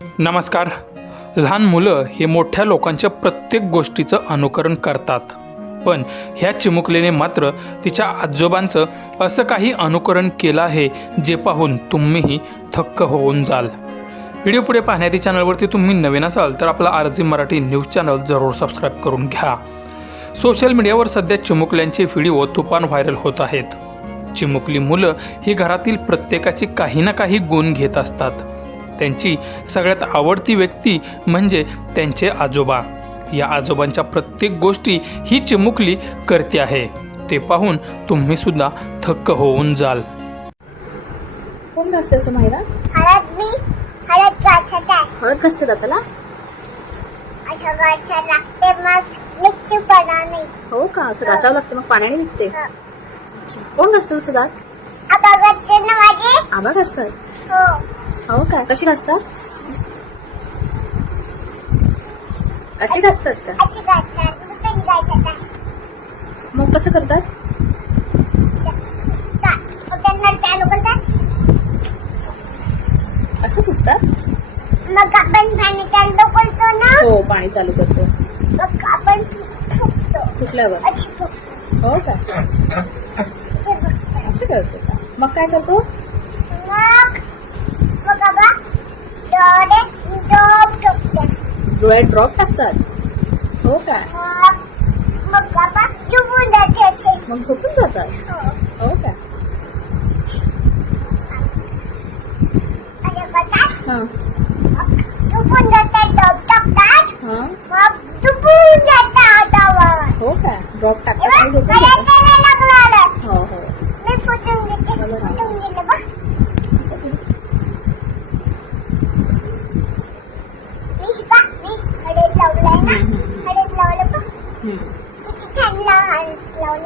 नमस्कार. लहान मुलं हे मोठ्या लोकांच्या प्रत्येक गोष्टीचं अनुकरण करतात. पण ह्या चिमुकलीने मात्र तिच्या आजोबांचं असं काही अनुकरण केलं आहे जे पाहून तुम्हीही थक्क होऊन जाल. व्हिडिओ पुढे पाहण्याआधी चॅनलवरती तुम्ही नवीन असाल तर आपला R G Marathi news channel जरूर सबस्क्राईब करून घ्या. सोशल मीडियावर सध्या चिमुकल्यांचे व्हिडिओ तुफान व्हायरल होत आहेत. चिमुकली मुलं ही घरातील प्रत्येकाची काही ना काही गुण घेत असतात. त्यांची सगळ्यात आवडती व्यक्ती म्हणजे त्यांचे आजोबा. या आजोबांच्या प्रत्येक गोष्टी ही चिमुकली करते आहे. ते पाहून तुम्ही सुद्धा थक्क होऊन जाल. कोण घासते असं माहिरा हळद मी. हळद घासत आहे. हळद घासते दाताला असं घासायला लागते मग निघते नाही हो का? असं घासावं लागतं मग पाण्याने निघते. हं. अच्छा. कोण घासतं तसं दात आता घासते ना माझे? आबा घासतात हो. हो का? कशी घासतात अशी घासतात का? मग कसं करतात? असं फुटतात? मग आपण पाणी चालू करतो ना? हो पाणी चालू करतो. मग आपण फुटल्यावर. हो का. असं करतो का? मग काय करतो मग मग बाबा डोळे डोब ठोकते डोळ्यात ड्रॉप टाकतात हो का मग मग बाबा डुबून जाते असे. मग झोपून जातात हो हो का असे करतात हा मग डुबून जातात डोब टाकतात हा मग डुबून जातात हातावर हो का ड्रॉप टाकतात तेव्हा आणि झोपून मला जातात त्याला लागलं आलं हो हो मी फुटून घेते मला नाही. फुटून गेलं बा मी बा मी हळद लावलाय ना